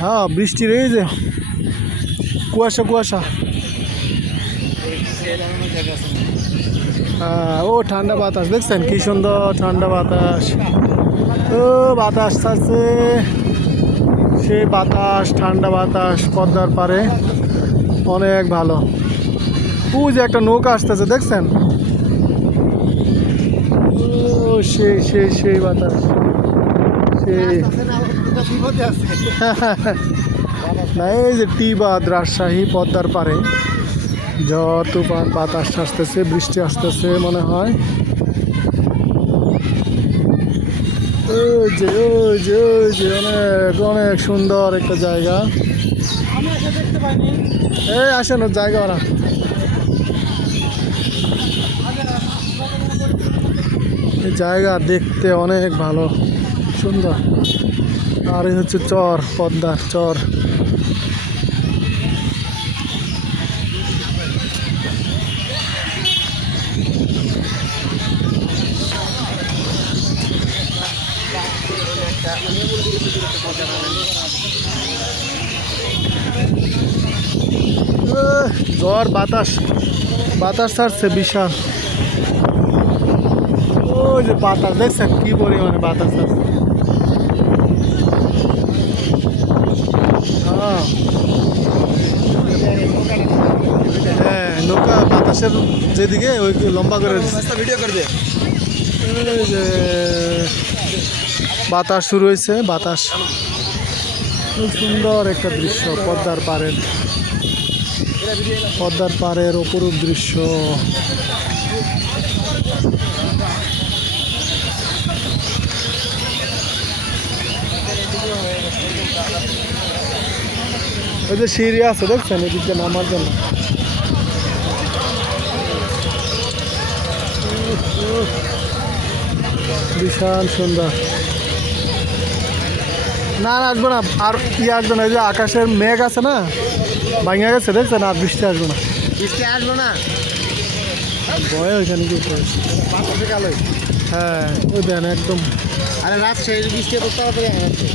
হ্যাঁ বৃষ্টির এই যে কুয়াশা কুয়াশা। ও ঠান্ডা বাতাস দেখছেন কি সুন্দর ঠান্ডা বাতাস। ও বাতাস আছে, সেই বাতাস ঠান্ডা বাতাস পদ্মার পারে অনেক ভালো। ও যে একটা নৌকা আসতেছে দেখছেন, ও সেই সেই সেই বাতাস সেই। না এই যে টিবাদ রাজশাহী পদ্মার পারে ঝড় তুফান বাতাস আসতেছে, বৃষ্টি আসতেছে মনে হয়। ওই যে ওই যে ওই যে অনেক অনেক সুন্দর একটা জায়গা। এই আসেন ওর জায়গা ওরা। এই জায়গা দেখতে অনেক ভালো সুন্দর। আর এই হচ্ছে চর, পদ্মার চর। ঝড় বাতাস বাতাস ছাড়ছে বিশাল। ওই যে বাতাস দেখছেন কি পরিমাণে বাতাস আছে। হ্যাঁ নৌকা বাতাসের যেদিকে ওই লম্বা করে ভিডিও করবে। এই যে বাতাস শুরু হয়েছে, বাতাস খুব সুন্দর একটা দৃশ্য পদ্মার পাড়ের, পদ্মার পাড়ের অপরূপ দৃশ্য। ওই যে সিঁড়ি আছে দেখছেন এদিকে নামার জন্য। বিশাল সুন্দর। না আসবো না, আর ইয়ে আসবে না। এই যে আকাশের মেঘ আছে না ভাঙা গেছে দেখছেন, আর বৃষ্টি আসবে না, বৃষ্টি আসবো না। ভয় ওইখানে কি হ্যাঁ ওই দেন একদম। আরে রাজশাহীর বৃষ্টি তো তাড়াতাড়ি আসছে।